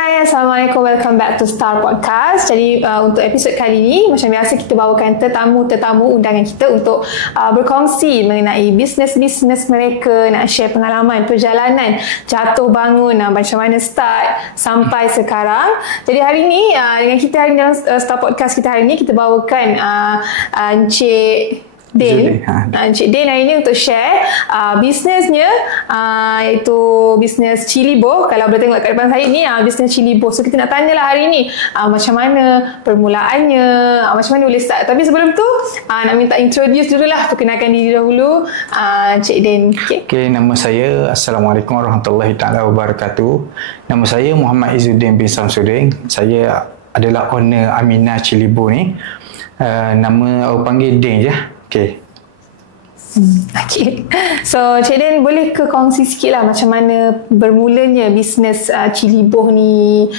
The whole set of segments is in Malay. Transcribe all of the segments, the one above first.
Hai, Assalamualaikum. Welcome back to Star Podcast. Jadi untuk episod kali ini, macam biasa kita bawakan tetamu-tetamu undangan kita untuk berkongsi mengenai bisnes-bisnes mereka, nak share pengalaman, perjalanan, jatuh bangun, macam mana start sampai sekarang. Jadi hari ini, dengan kita hari ini dalam Star Podcast kita hari ini, kita bawakan Encik Din. Encik Din hari ini untuk share bisnesnya, iaitu bisnes Chilibo. Kalau boleh tengok kat depan saya ni, bisnes Chilibo. So kita nak tanyalah hari ini macam mana permulaannya, macam mana boleh start. Tapi sebelum tu nak minta introduce dululah, perkenalkan diri dahulu Encik Din. Okay, nama saya, Assalamualaikum warahmatullahi taala wabarakatuh. Nama saya Muhammad Izzuddin bin Samsudin. Saya adalah owner Aminah Chilibo ni. Nama orang panggil Din je. Okay. Okay. So, Cik Din boleh ke kongsi sikit lah macam mana bermulanya bisnes Chilibo ni?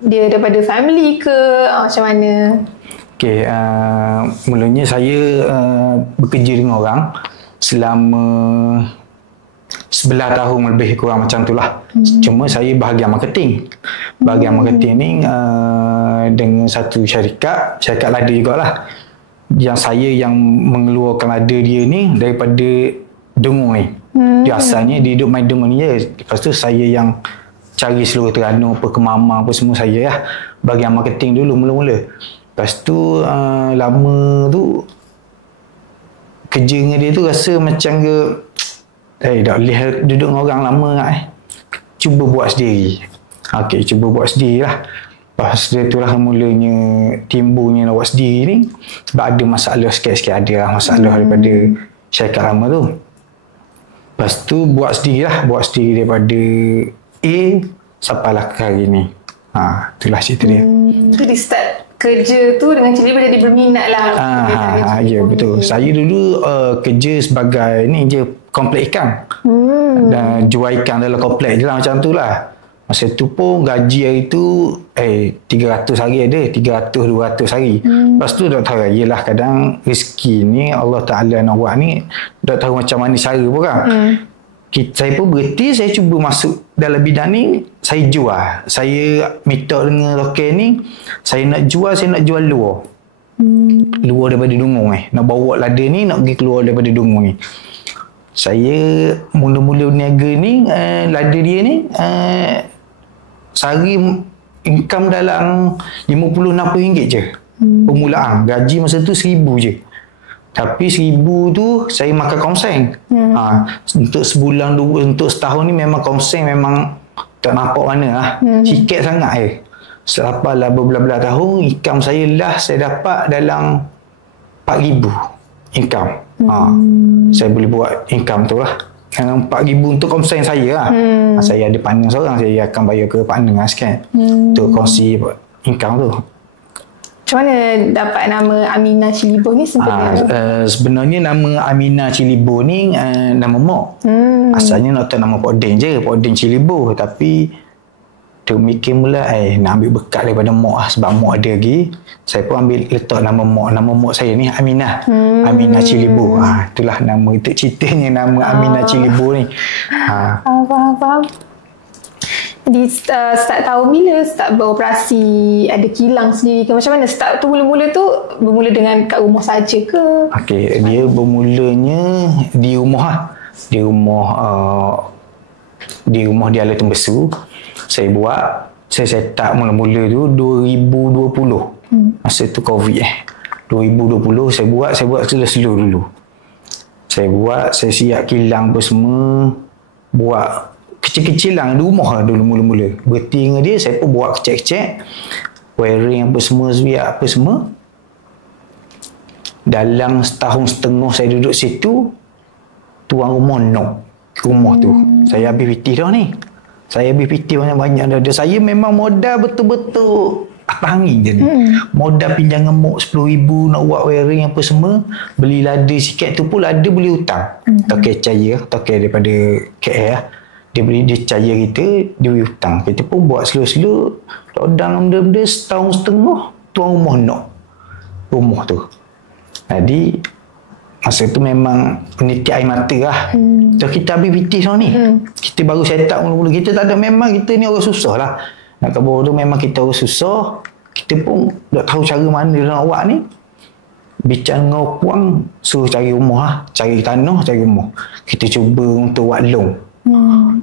Dia daripada family ke? Macam mana? Okay. Mulanya saya bekerja dengan orang selama 11 tahun lebih kurang macam tu lah. Cuma saya bahagian marketing. Bahagian marketing ni dengan satu syarikat lada jugalah. Yang saya yang mengeluarkan lada dia ni daripada dengung ni. Dia asalnya dia duduk main dengung ni je. Lepas tu saya yang cari seluruh Terengganu apa Kemamang apa semua saya lah. Bahagian marketing dulu mula-mula. Lepas tu lama tu kerja dengan dia tu rasa macam ke dah boleh duduk dengan orang lama cuba buat sendiri. Okay, cuba buat sendiri lah. Lepas dia itulah mulanya timbulnya nak buat sendiri ni. Sebab ada masalah sikit-sikit, ada lah masalah daripada syarikat lama tu. Lepas tu buat sendiri lah. Buat sendiri daripada A sampailah ke hari ni. Itulah cerita dia. Jadi start kerja tu dengan Chilibo jadi berminat lah. Ya betul. Saya dulu kerja sebagai ni je, komplek ikan. Dan jual ikan dalam komplek je lah macam tu lah. Masa tu pun gaji hari tu 300 hari ada, 300-200 hari. Lepas tu tak tahu, yelah kadang rezeki ni Allah Ta'ala nak buat ni, tak tahu macam mana cara pun kan. Saya pun berhenti, saya cuba masuk dalam bidang ni, saya jual. Saya minta dengan lokal ni, saya nak jual luar. Luar daripada Dungung nak bawa lada ni, nak pergi keluar daripada Dungung ni. Saya mula-mula niaga ni, lada dia ni, sehari income dalam RM50-60 je. Permulaan. Gaji masa tu RM1,000 je. Tapi RM1,000 tu saya makan komseng. Untuk sebulan, untuk setahun ni memang komseng memang tak nampak mana lah. Sikit sangat je. Selepas lah berbelah-belah tahun, income saya dapat dalam RM4,000 income. Saya boleh buat income tu lah. RM4,000 untuk komsen saya lah. Saya ada partner seorang, saya akan bayar ke partner lah sikit untuk kongsi income tu. Macam mana dapat nama Aminah Chilibo ni sebenarnya? Sebenarnya nama Aminah Chilibo ni nama mak. Asalnya nak tahu nama Pak Din je, Pak Din Chilibo. Tapi dia mikir mula nak ambil bekat daripada mak lah. Sebab mak ada lagi, saya pun ambil letak nama mak. Nama mak saya ni Aminah. Aminah Chilibo. Itulah nama, itu ceritanya nama Aminah Chilibo ni. Faham. Jadi start tahun bila start beroperasi, ada kilang sendiri ke? Macam mana start tu mula-mula tu? Bermula dengan kat rumah saja ke? Okey, dia bermulanya di rumah lah. Di rumah di Ala Tembesu. Saya set up mula-mula tu 2020. Masa tu COVID 2020 saya buat slow dulu. Saya siap kilang apa semua. Buat kecil-kecil lah di rumah dulu mula-mula. Berhenti dengan dia, saya pun buat kecil-kecil. Wiring apa semua. Dalam setahun setengah saya duduk situ, tuan rumah knock rumah tu. Saya habis PT dah ni. Saya habis PT banyak-banyak dah. Saya memang modal betul-betul apa angin je ni. Modal pinjangan mok 10,000 nak buat wiring apa semua. Beli lada sikit tu pun lada boleh hutang. Tokai daripada KL. Dia percaya kita, dia beri hutang. Kita pun buat slow-slow. Lockdown benda-benda setahun setengah, tuan rumah nak rumah tu. Jadi masa tu memang menitik air mata lah. So kita habis BT sekarang ni. Kita baru set up mula-mula. Kita tak ada, memang kita ni orang susah lah. Nak kabur tu memang kita orang susah. Kita pun tak tahu cara mana nak buat ni. Bicara dengan puang, suruh cari rumah lah. Cari tanah, cari rumah. Kita cuba untuk buat loan.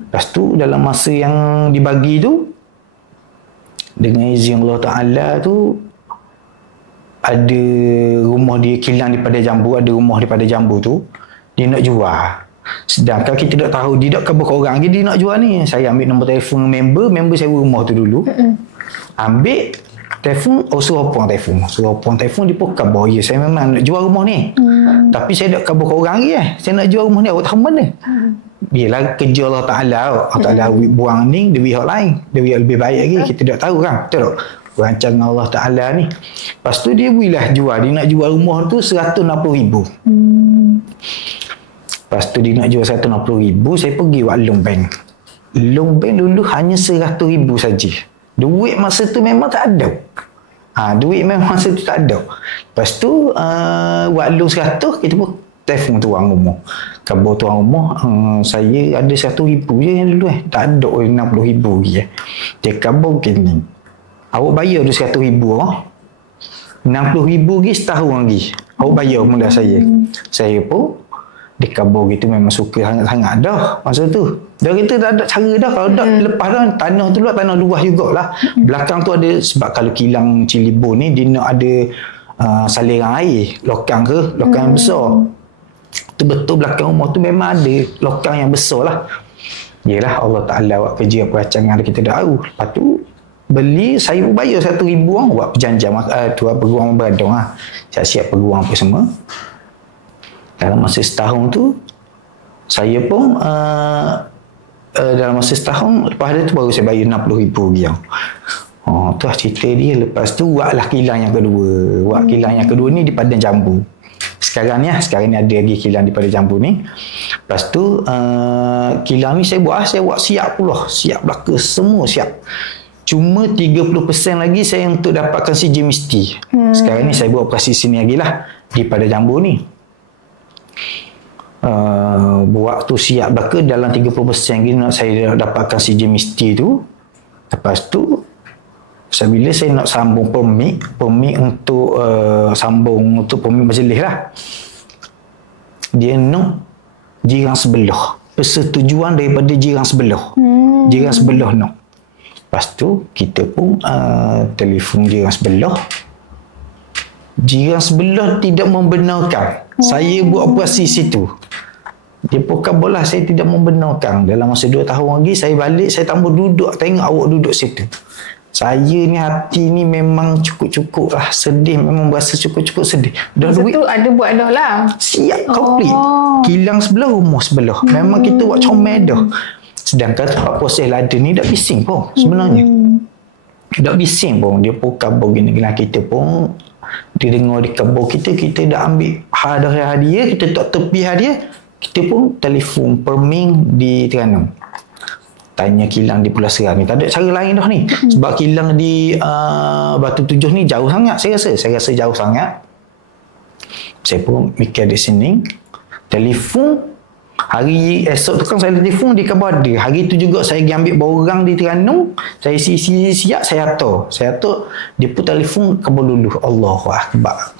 Lepas tu dalam masa yang dibagi tu, dengan izin Allah Ta'ala tu, ada rumah dia kilang di Padang Jambu, ada rumah di Padang Jambu tu, dia nak jual. Sedangkan kita tak tahu, dia tak kabur orang lagi, dia nak jual ni. Saya ambil nombor telefon member sewa rumah tu dulu. Ambil telefon, suruh opong telefon, dia pun kabur. Ya, saya memang nak jual rumah ni. Tapi saya tak kabur orang lagi saya nak jual rumah ni, awak tahu mana? Biarlah kerja Allah Ta'ala. Allah Ta'ala buang ni, duit orang lain. Duit yang lebih baik lagi, kita tak tahu kan? Betul tak? Rancangan Allah Ta'ala ni. Lepas tu dia boleh jual. Dia nak jual rumah tu RM160,000. Lepas tu dia nak jual RM160,000, saya pergi buat loan bank. Loan bank dulu hanya RM100,000 saja. Duit masa tu memang tak ada. Duit memang masa tu tak ada. Lepas tu buat loan 100, kita pun telefon tuan rumah. Kabur tuan rumah, saya ada RM100,000 je yang dulu tak ada RM60,000 lagi Dia kabur begini. Awak bayar tu RM100,000 RM60,000 lagi setahun lagi. Awak bayar modal saya. Saya pun dikabur gitu memang suka sangat-sangat dah masa tu. Dah kita tak ada cara dah. Kalau dah lepas dah tanah tu lah, tanah luas jugalah. Belakang tu ada, sebab kalau kilang Cilibur ni dia nak ada saliran air, lokang yang besar. Tu betul belakang rumah tu memang ada lokang yang besar lah. Yelah Allah Ta'ala buat kerja perancangan kita dah tahu. Lepas tu beli, saya pun bayar RM100,000 buat perjanjian tu peguam beradong siap-siap peguam apa semua. Dalam masa setahun tu saya pun dalam masa setahun lepas tu baru saya bayar RM60,000 lagi tu lah cerita dia. Lepas tu buatlah kilang yang kedua. Kilang yang kedua ni di Padang Jambu. Sekarang ni ada lagi kilang di Padang Jambu ni. Lepas tu kilang ni saya buat siap pula. Siap belaka semua siap. Cuma 30% lagi saya untuk dapatkan CJ Misti. Sekarang ni saya buat operasi sini lagi lah di Padang Jambu ni. Buat tu siap belaka dalam 30% lagi nak saya dapatkan CJ Misti tu. Lepas tu bila saya nak sambung permit untuk sambung untuk permit majlis lah, dia nak jiran sebelah, persetujuan daripada jiran sebelah. Jiran sebelah nak. Lepas tu kita pun telefon jiran sebelah tidak membenarkan saya buat operasi situ. Dia pun kabarlah saya tidak membenarkan. Dalam masa 2 tahun lagi saya balik, saya tambah duduk tengok awak duduk situ. Saya ni hati ni memang cukup-cukup lah sedih, memang berasa cukup-cukup sedih. Dah masa duit tu ada buat dah lah. Siap complete. Kilang sebelah, rumah sebelah. Memang kita buat comel dah. Sedangkan tempat proses laden ni dah bising pun sebenarnya. Dah bising pun. Dia pun kabur gini-gini. Kita pun dia dengar di kabur kita dah ambil hadiah, kita tak tepi hadiah. Kita pun telefon perming di Terengganu. Tanya kilang di Pulau Seram ni. Tak ada cara lain dah ni. Sebab kilang di Batu Tujuh ni jauh sangat saya rasa. Saya rasa jauh sangat. Saya pun mikir di sini. Telefon. Hari esok tu kan saya telefon, dia khabar ada. Hari tu juga saya pergi ambil borang di Terengganu. Saya siap, saya atur. Dia pun telefon khabar dulu. Allahu Akbar.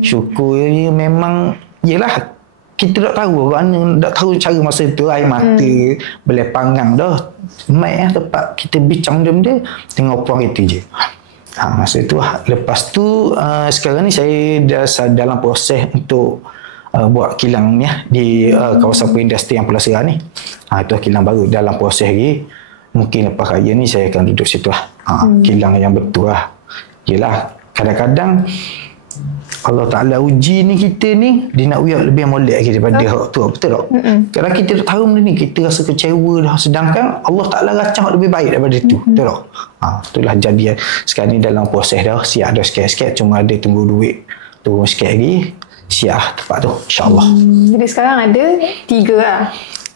Syukurnya memang, yelah. Kita tak tahu orang tak tahu cara masa tu air mata boleh panggang dah mai tempat kita bincang dia tengok puang itu je. Masa tu lepas tu sekarang ni saya dah dalam proses untuk buat kilang ni di kawasan perindustri yang Pulau Seram ni. Itu kilang baru dalam proses lagi. Mungkin lepas raya ni saya akan duduk situ kilang yang betul lah. Yelah kadang-kadang Allah Ta'ala uji ni kita ni, dia nak buat lebih molek lagi daripada waktu. Betul tak? Kadang kita tak tahu benda ni, kita rasa kecewa dah. Sedangkan Allah Ta'ala rancang lebih baik daripada itu. Betul tak? Itulah jadi sekarang ni dalam proses dah. Siap dah sikit-sikit, cuma ada tunggu duit turun sikit lagi. Siap tempat tu, insyaAllah. Jadi sekarang ada 3 lah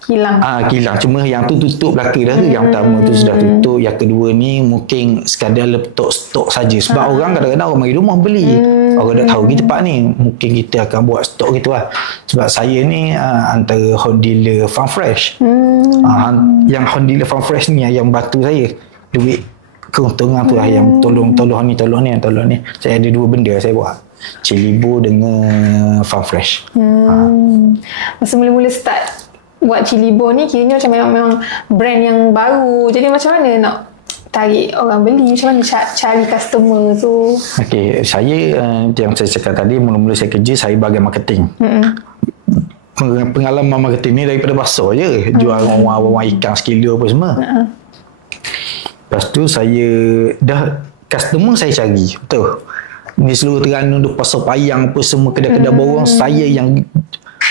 kilang. Kilang. Cuma yang tu tutup belaka dah tu. Yang pertama tu sudah tutup. Yang kedua ni mungkin sekadar letak stok saja. Sebab orang kadang-kadang orang mari rumah beli. Orang tak tahu kita tempat ni. Mungkin kita akan buat stok gitu lah. Sebab saya ni antara home dealer Farm Fresh. Yang home dealer Farm Fresh ni yang bantu saya. Duit keuntungan tu lah yang tolong ni. Saya ada 2 benda saya buat. Cilibo dengan Farm Fresh. Masa mula-mula start buat Cilibo ni kiranya macam memang brand yang baru. Jadi macam mana nak tarik orang beli? Macam mana cari customer tu? Okey, saya yang saya cakap tadi, mula-mula saya kerja, saya bahagian marketing. Pengalaman marketing ni daripada pasar je. Jual warung ikan sekilo apa semua. Lepas tu saya dah customer saya cari. Betul. Di seluruh Terengganu tu, Pasar Payang apa semua, kedai-kedai borong, saya yang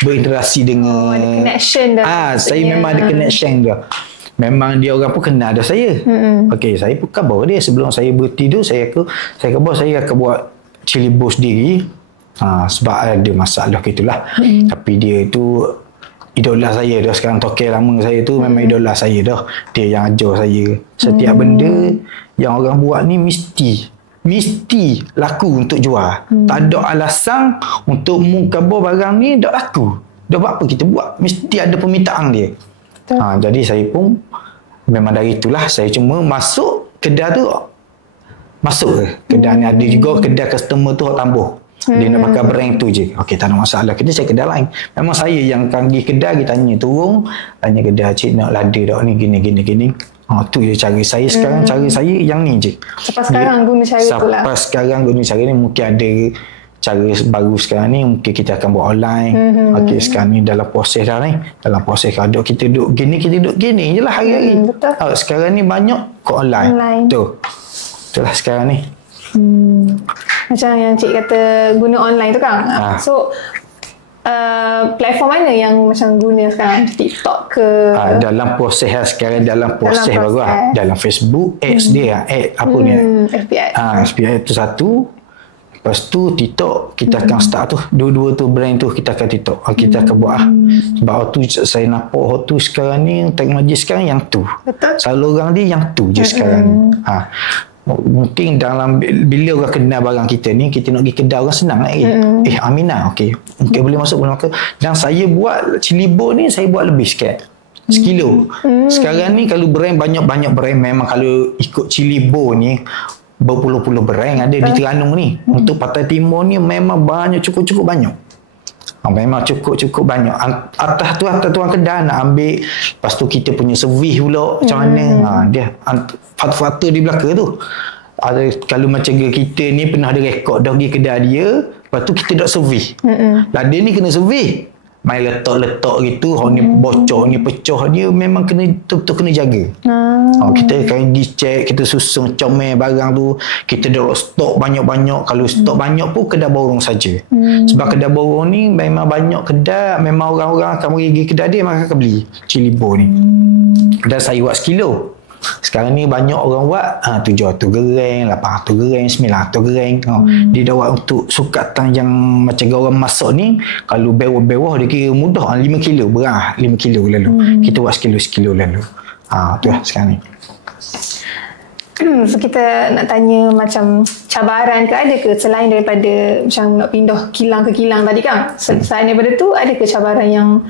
berinteraksi dengan ada connection dah. Saya memang ada connection dah. Memang dia orang pun kenal dah saya. Okey, saya pun khabar dia sebelum saya bertidur, saya khabar saya akan buat Cilibo sendiri. Sebab ada masalah gitulah. Tapi dia tu idola saya dah sekarang, tokel lama saya tu memang idola saya dah. Dia yang ajar saya. Setiap benda yang orang buat ni mesti laku untuk jual. Tak ada alasan untuk mengkhabar barang ni tak laku. Dah buat apa kita buat? Mesti ada permintaan dia. Jadi saya pun memang dari itulah saya cuma masuk kedai tu. Masuk ke kedai ni, ada juga kedai customer tu tambah. Dia nak pakai brand tu je. Okey, tak ada masalah. Kita cari kedai lain. Memang saya yang akan pergi kedai, kita tanya turun, tanya kedai, cik nak lada tak ni, gini. Tu je cara saya sekarang. Cara saya yang ni je. Sekarang guna cara tu lah. Sampai sekarang guna cara ni. Mungkin ada cara baru sekarang ni, mungkin kita akan buat online. Okey, sekarang ni dalam proses dah ni. Dalam proses kalau kita duduk gini, kita duduk gini je lah hari-hari. Sekarang ni banyak kok online. Itulah sekarang ni. Macam yang cik kata guna online tu kan. So platform mana yang macam guna sekarang? TikTok ke? Dalam proses sekarang, dalam proses baru lah. Dalam Facebook, ads dia. Apa ni? FBI. FBI tu satu. Lepas tu TikTok kita akan start tu. Dua-dua tu brand tu kita akan TikTok. Kita akan buat Sebab tu saya nampak tu sekarang ni, teknologi sekarang yang tu. Betul. Selalu orang dia yang tu je sekarang ni. Mungkin dalam bila orang kenal barang kita ni, kita nak pergi kedai orang senang Aminah, okey, mungkin boleh masuk boleh makan. Dan saya buat Cilibo ni, saya buat lebih sikit, sekilo. Sekarang ni kalau brand banyak brand, memang kalau ikut Cilibo ni berpuluh-puluh brand ada di Terengganu ni. Untuk Pantai Timur ni memang banyak, cukup banyak. Memang cukup banyak. Atas tu orang kedai nak ambil. Lepas tu kita punya servis pula macam mana. Dia faktor di belakang tu. Kalau macam kita ni pernah ada rekod dah pergi kedai dia, lepas tu kita dah servis. Dia ni kena servis. Main letak gitu, ni bocor, ni pecah, dia memang kena betul-betul kena jaga. Kita akan dicek, kita susun comel barang tu, kita dah stok banyak-banyak. Kalau stok banyak pun kedai borong saja. Sebab kedai borong ni memang banyak kedai, memang orang-orang akan pergi kedai dia, maka akan beli Cilibo ni. Dan saya buat sekilo. Sekarang ni banyak orang buat 700 gereng, 800 gereng, 900 gereng. Dia dah buat untuk sukatan yang macam orang masak ni. Kalau bewah-bewah dia kira mudah, 5 kilo berah, 5 kilo lalu. Kita buat sekilo lalu. Tu lah sekarang ni. So kita nak tanya macam cabaran ke ada ke selain daripada macam nak pindah kilang ke kilang tadi kan? Selain daripada tu ada ke cabaran yang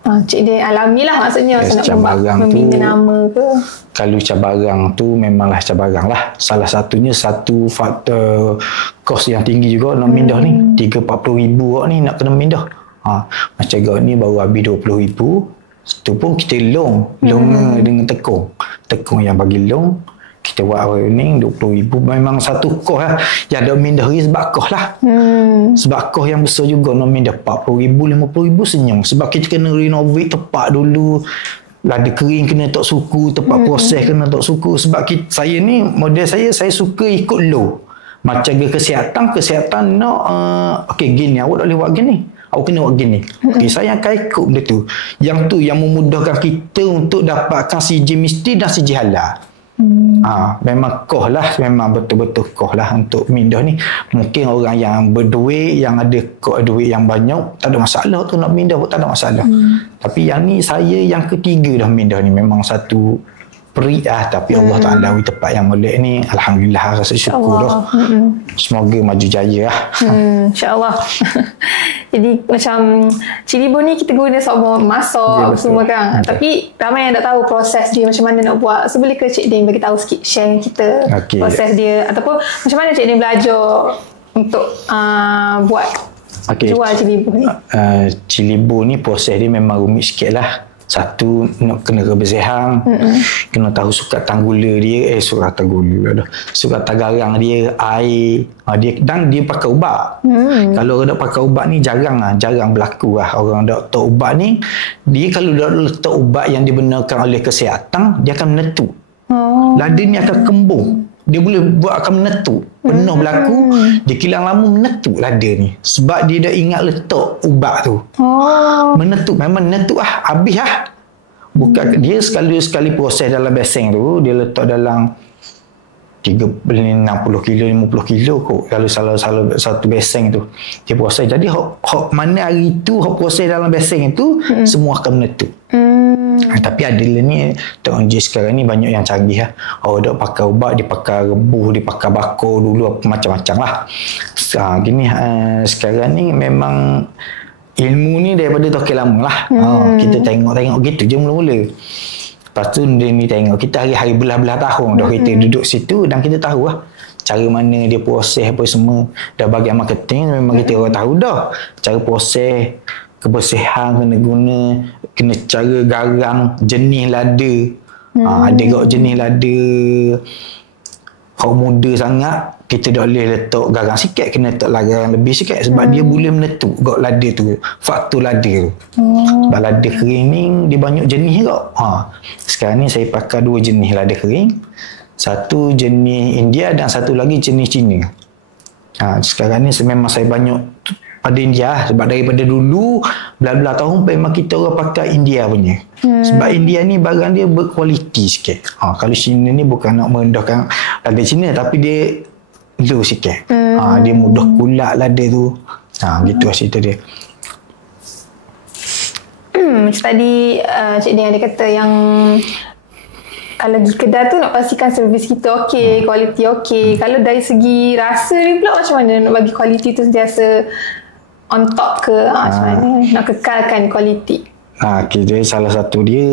cik dia alami lah, maksudnya nak membina nama ke? Kalau cabaran tu memanglah cabaran lah. Salah satunya satu faktor kos yang tinggi juga nak mindah ni. 30-40 ribu ni nak kena mindah. Macam gak ni baru habis 20 ribu. Itu pun kita long dengan tekung yang bagi long. Kita buat ni 20 ribu. Memang satu kos lah yang ada mindah ni sebab kos lah. Sebab kos yang besar juga nak mindah 40 ribu, 50 ribu senyum. Sebab kita kena renovate tempat dulu. Lada kering kena tok suku, tempat proses kena tok suku. Sebab saya ni, model saya suka ikut low. Macam kesihatan nak okey gini, awak tak boleh buat gini. Awak kena buat gini. Okey, saya akan ikut benda tu. Yang tu yang memudahkan kita untuk dapatkan CJ mesti dan CJ halal. Memang koh lah, memang betul-betul koh lah untuk mindah ni. Mungkin orang yang berduit, yang ada duit yang banyak, tak ada masalah tu nak mindah pun tak ada masalah. Tapi yang ni saya yang ketiga dah mindah ni, memang satu perik tapi Allah Ta'ala beri tempat yang molek ni, Alhamdulillah, rasa syukur dah. Semoga maju jaya lah. InsyaAllah. Jadi macam cili bone ni kita guna sebab masak semua kan. Tapi ramai yang tak tahu proses dia macam mana nak buat. So boleh ke Cik Din bagi tahu sikit, share kita proses dia, ataupun macam mana Cik Din belajar untuk buat jual cili bone ni? Cili bone ni proses dia memang rumit sikit lah. Satu, nak kena kebersihan, kena tahu sukatan gula dia, sukatan garang dia, air, dan dia pakai ubat. Kalau orang tak pakai ubat ni jarang berlaku lah. Orang tak letak ubat ni, dia kalau dah letak ubat yang dibenarkan oleh kesihatan, dia akan menetuk. Lada ni akan kembung. Dia boleh buat akan menetuk. Pernah berlaku, dia kilang lama menetuk lada ni. Sebab dia dah ingat letak ubat tu. Menetuk, memang menetuk lah. Habis lah. Bukan dia sekali proses dalam beseng tu, dia letak dalam 60 kilo, 50 kilo kot. Kalau salah satu beseng tu. Dia proses. Jadi, mana hari tu, proses dalam beseng tu, semua akan menetuk. Tapi ada ni teknologi sekarang ni banyak yang canggih lah. Dia pakai ubat, dia pakai rebuh, dia pakai bakar dulu, apa macam-macam lah. Sekarang ni memang ilmu ni daripada tokek lama lah. Kita tengok gitu je mula-mula. Lepas tu dia ni tengok kita hari-hari belah-belah tahun dah kita duduk situ, dan kita tahu lah cara mana dia proses apa semua. Dah bagian marketing memang kita orang tahu dah cara proses, kebersihan kena cara garang, jenis lada. Ada kot jenis lada muda sangat, kita tak boleh letak garang sikit, kena letak garang lebih sikit sebab dia boleh menetuk kot lada tu, faktor lada tu. Sebab lada kering ni dia banyak jenis kot. Sekarang ni saya pakai 2 jenis lada kering, satu jenis India dan satu lagi jenis Cina. Sekarang ni memang saya banyak pada India, sebab daripada dulu belah-belah tahun memang kita orang pakai India punya. Sebab India ni barang dia berkualiti sikit. Kalau Cina ni bukan nak merendahkan lada Cina, tapi dia low sikit. Dia mudah kulak lada tu. Gitu lah cerita dia. Macam tadi Cik Din ada kata yang kalau pergi kedai tu nak pastikan servis kita okey, kualiti okey. Kalau dari segi rasa ni pula macam mana nak bagi kualiti tu sentiasa on top ke? Macam mana nak kekalkan kualiti? Jadi salah satu dia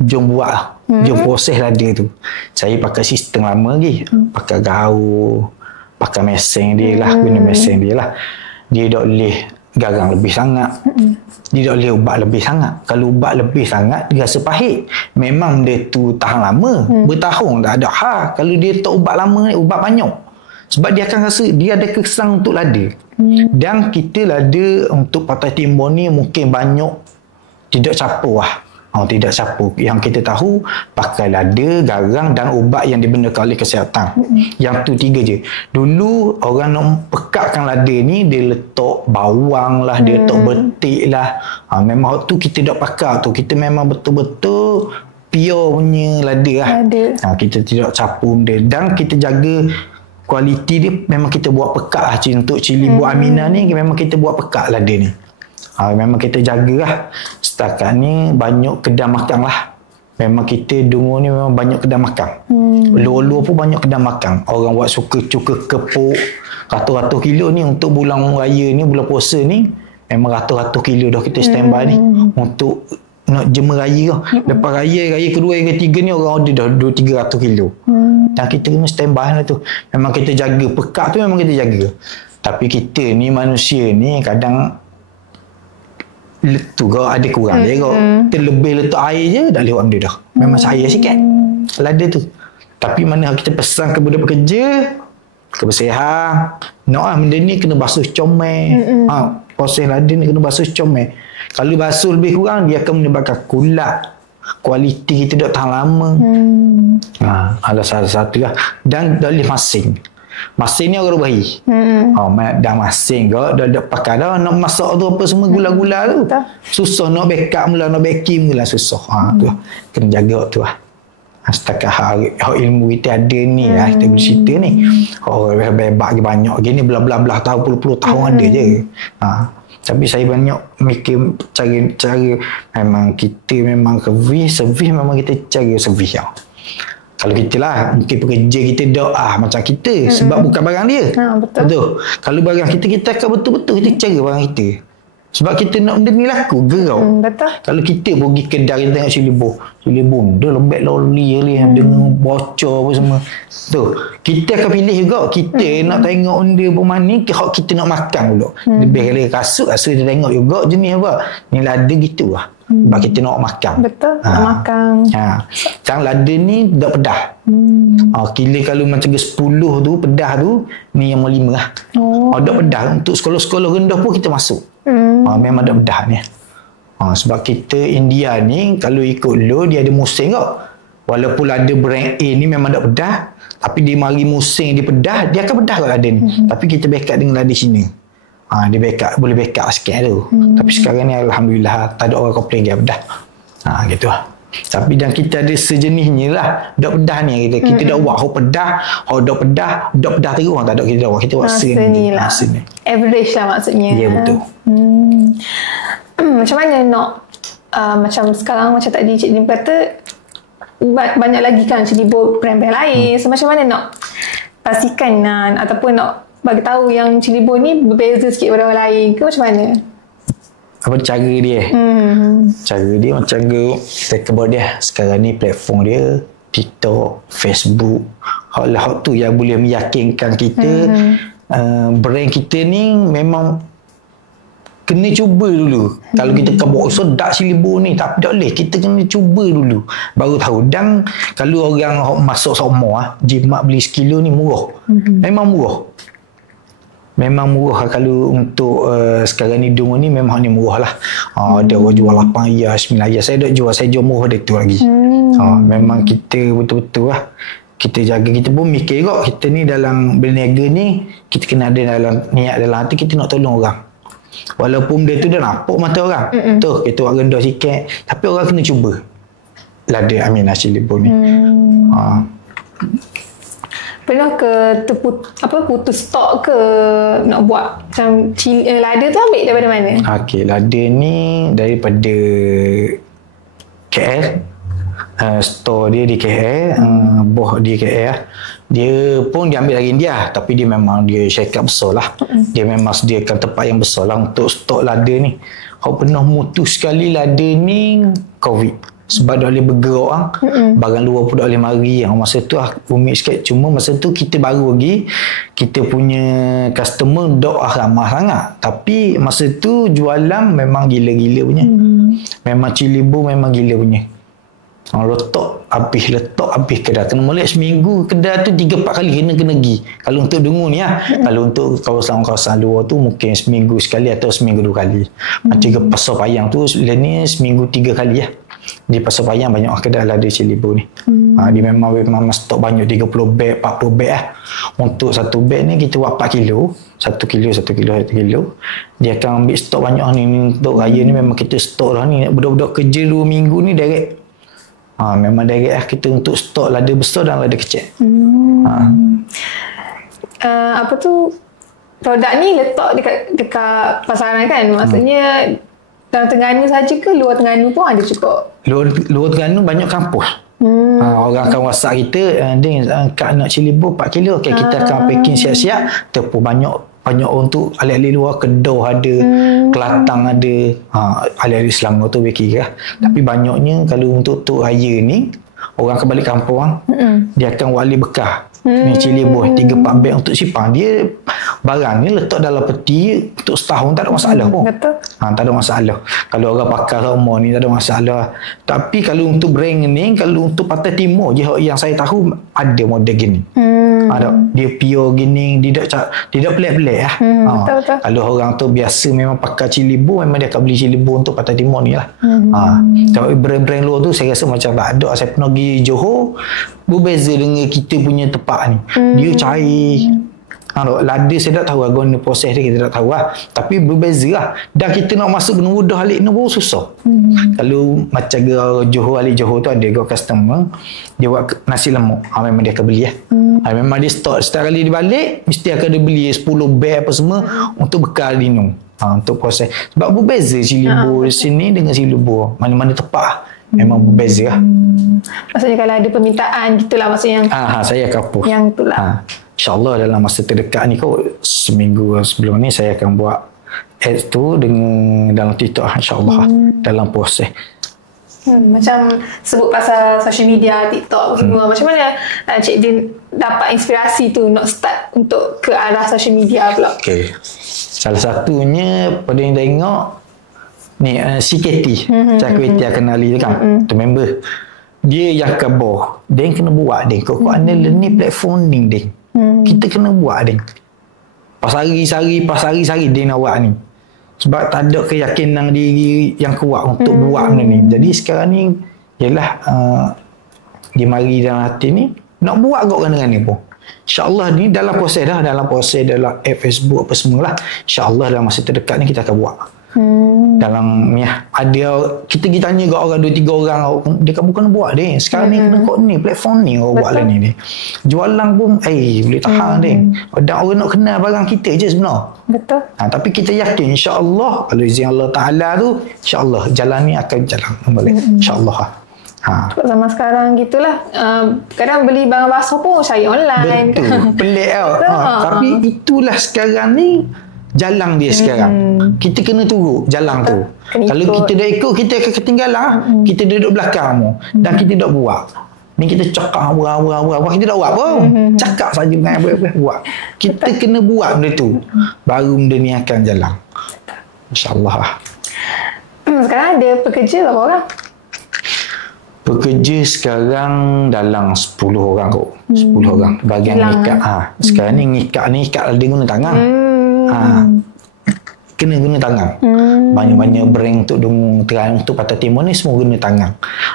jom buat lah. Jom proses lada tu. Saya pakai sistem lama lagi. Pakai gaul, pakai mesin dia lah, guna mesin dia lah. Dia tak boleh garang lebih sangat. Dia tak boleh ubat lebih sangat. Kalau ubat lebih sangat, dia rasa pahit. Memang dia tu tahan lama. Bertahun tak ada. Kalau dia tak ubat lama, ubat banyak. Sebab dia akan rasa dia ada kesan untuk lada. Dan kita lada untuk patai timbun ni mungkin banyak tidak capur lah. Tidak capur. Yang kita tahu pakai lada, garang dan ubat yang dibenarkan oleh kesihatan. Yang tu 3 je. Dulu orang nak pekatkan lada ni, dia letak bawang lah, dia letak betik lah. Memang tu kita tak pakai tu. Kita memang betul-betul pure punya lada lah. Kita tidak capur dia. Dan kita jaga kualiti dia, memang kita buat pekat lah. Untuk cili buah Aminah ni memang kita buat pekat lada ni. Memang kita jagalah. Setakat ni banyak kedai makan lah. Memang kita Dungu ni memang banyak kedai makan. Luar-luar pun banyak kedai makan. Orang buat suka cuka kepuk ratus-ratus kilo ni untuk bulan raya ni, bulan puasa ni. Memang ratus-ratus kilo dah kita standby ni untuk nak jema raya. Lepas raya kedua, raya ketiga ni orang order dah 200-300 kilo. Dan kita kena standby lah tu. Memang kita jaga. Pekat tu memang kita jaga. Tapi kita ni manusia ni kadang tu kau ada kurang dia kau terlebih letak air je dah lewat benda dah. Memang saya sikit lada tu. Tapi mana kita pesan ke budak pekerja kebersihan, nak benda ni kena basuh comel. Proses lada ni kena basuh comel. Kalau basuh lebih kurang dia akan menyebabkan kulak, kualiti kita tak tahan lama. Ada salah satu lah. Dan dah boleh masing. Masing ni orang bayi. Dah masing kau dah pakai dah nak masak tu apa semua gula-gula tu. Susah nak backup mula, nak backing mula susah. Tu lah. Kena jaga tu lah. Setakat hak ilmu kita ada ni lah, kita bercerita ni. Bebak banyak gini belah-belah tahun, puluh-puluh tahun ada je. Tapi saya banyak mikir cara memang kita memang servis memang kita cara servis lah. Kalau kita lah mungkin pekerja kita doa macam kita sebab bukan barang dia. Betul. Kalau barang kita akan betul-betul kita cara barang kita. Sebab kita nak benda ni laku, gerau. Betul. Kalau kita pergi kedai kita tengok Cilibor dia lembek loli dengan bocor apa semua. Tu, kita akan pilih juga. Kita nak tengok benda bermana kita nak makan dulu. Lebih kali kasut kita tengok juga jenis apa. Ni lada gitu lah. Sebab kita nak makan. Betul, nak makan. Sekarang lada ni dah pedah. Kira kalau macam ke 10 tu pedah tu, ni yang 5 lah. Dah pedah. Untuk sekolah-sekolah rendah pun kita masuk. Memang dah pedah ni. Sebab kita India ni kalau ikut lo dia ada musim kau. Walaupun ada brand A ni memang dah pedah, tapi dia mari musim dia pedah, dia akan pedah kat lada ni. Tapi kita backup dengan lada Cina. Dia backup, boleh backup sikit tu. Tapi sekarang ni alhamdulillah tak ada orang komplain dia pedah. Gitu lah. Tapi dan kita ada sejenisnya lah. Dok pedah ni kita dak buat pedah, dok pedah terus orang tak ada kita buat. Kita buat seni lah. Average lah maksudnya. Ya, betul. Macam mana nak macam sekarang macam tadi Cik Lim kata banyak lagi kan Cilibor brand-brand lain. So macam mana nak pastikan ataupun nak bagi tahu yang Cilibor ni berbeza sikit daripada orang lain ke macam mana? Apa cara dia? Cara dia macam kita buat dia. Sekarang ni platform dia TikTok, Facebook. Hal tu yang boleh meyakinkan kita brand kita ni memang kena cuba dulu. Kalau kita buat sedap Cilibor ni, tapi tak boleh. Kita kena cuba dulu. Baru tahu. Dan kalau orang masuk semua, jimat beli sekilo ni murah. Memang murah. Memang murah kalau untuk sekarang ni hidung ni memang ni murah lah. Ada orang jual 8 riyal, 9 riyal. Saya jual murah dia tu lagi. Memang kita betul-betul lah. Kita jaga, kita pun mikir kok. Kita ni dalam berniaga ni, kita kena ada dalam niat dalam hati kita nak tolong orang. Walaupun dia tu dah nampak mata orang. Tu, kita buat rendah sikit. Tapi orang kena cuba. Lada Aminah Cilibor ni. Pernah ke putus stok ke nak buat macam lada tu ambil daripada mana? Okey, lada ni daripada KL. Store dia di KL, boh di KL. Dia pun dia ambil dari India, tapi dia memang dia syarikat besar lah. Dia memang sediakan tempat yang besar lah untuk stok lada ni. Kau pernah mutus sekali lada ni COVID. Sebab dah boleh bergerak barang luar pun dah boleh mari. Masa tu rumit sikit. Cuma masa tu kita baru lagi, kita punya customer dah ramah sangat. Tapi masa tu jualan memang gila-gila punya. Memang Cilibor memang gila punya. Letak habis kedai. Kena molek seminggu kedai tu 3-4 kali kena pergi. Kalau untuk dengung ni kalau untuk kawasan-kawasan luar tu mungkin seminggu sekali atau seminggu 2 kali. Macam ke Pasar Payang tu ni seminggu 3 kali Di Pasar Payang banyak kedai lada Cilibor ni. Dia memang stok banyak 30 beg, 40 beg Untuk satu beg ni kita buat 4 kilo. 1 kilo. Dia akan ambil stok banyak ni. Untuk raya ni memang kita stok lah ni. Budak-budak kerja 2 minggu ni direct. Memang direct kita untuk stok lada besar dan lada kecil. Apa tu produk ni letak dekat pasaran kan? Maksudnya dalam Terengganu saja ke luar Terengganu pun ada cukup? Luar Terengganu banyak kampus. Orang akan WhatsApp kita, Kak nak Cilibor 4 kilo. Okay, kita akan packing siap-siap. Terpun banyak untuk alih-alih luar. Kedah ada, Kelantan ada, alih-alih Selangor tu kira. Tapi banyaknya kalau untuk raya ni, orang akan balik kampung, dia akan wali bekah. Ni Cilibor 3-4 beg untuk simpan. Dia barang ni letak dalam peti untuk setahun tak ada masalah pun. Betul. Tak ada masalah. Kalau orang pakai rumah ni tak ada masalah. Tapi kalau untuk brand ni, kalau untuk Pantai Timur je yang saya tahu ada model gini. Ada dia pure gini, dia tak pelik-pelik betul. Kalau orang tu biasa memang pakai Cilibor, memang dia akan beli Cilibor untuk Pantai Timur ni lah. Tapi brand-brand luar tu saya rasa macam tak ada. Saya pernah pergi Johor, berbeza dengan kita punya tempat ni. Dia cair. Lada saya tak tahu guna proses dia, kita tak tahu tapi berbeza lah. Dan kita nak masuk benda mudah alik ni pun susah. Kalau macam Johor, alik Johor tu ada customer dia buat nasi lemak, memang dia akan beli memang dia stok. Setiap kali dia balik mesti akan dia beli 10 beg apa semua untuk bekal dino. untuk proses. Sebab berbeza cili bor sini dengan cili bor. Mana-mana tepat memang berbeza lah. Maksudnya kalau ada permintaan gitulah maksudnya yang saya akan post. Yang tu lah. InsyaAllah dalam masa terdekat ni seminggu sebelum ni saya akan buat ads tu dengan dalam TikTok insyaAllah dalam proses. Macam sebut pasal social media, TikTok semua. Macam mana Cik Din dapat inspirasi tu nak start untuk ke arah social media pula? Okay. Salah satunya pada yang tengok ni CKT, Cakweti Kenali tu kan, tu member. Dia yang kebor. Dia kena buat dia. Kau ni platform ni dia. Kita kena buat dia. Pas hari-hari dia nak buat ni. Sebab tak ada keyakinan diri yang kuat untuk buat benda ni. Jadi sekarang ni ialah dia mari dalam hati ni nak buat kot dengan ni pun. InsyaAllah ni dalam proses dalam app Facebook apa semualah. InsyaAllah dalam masa terdekat ni kita akan buat. Dalam ni ada kita tanya kat orang 2-3 orang dia bukan buat dia. Sekarang ni kena kod ni platform ni orang buat lah ni dia. Jualan pun boleh tahan dia. Dan orang nak kenal barang kita je sebenar. Betul. Tapi kita yakin insya-Allah kalau izin Allah Taala tu insya-Allah jalan ni akan jalan kembali. Insya-Allah. Sebab zaman sekarang gitulah. Kadang beli barang basah pun cari online. Betul. Pelik tapi itulah sekarang ni jalan dia sekarang. Kita kena turut jalan tu. Kalau kita dah ikut, kita akan ketinggalan. Kita duduk belakang mu dan kita tak buat. Ni kita cakap kita tak buat pun. Cakap saja buat. Kita kena buat benda tu. Baru benda ni akan jalan. InsyaAllah. Sekarang ada pekerja berapa orang? Pekerja sekarang dalam 10 orang kot. 10 orang. Bahagian ngikat. Sekarang ni ngikat dia guna tangan. Kena guna tangan. Banyak-banyak brand untuk Terengganu, untuk Pantai Timur ni semua guna tangan.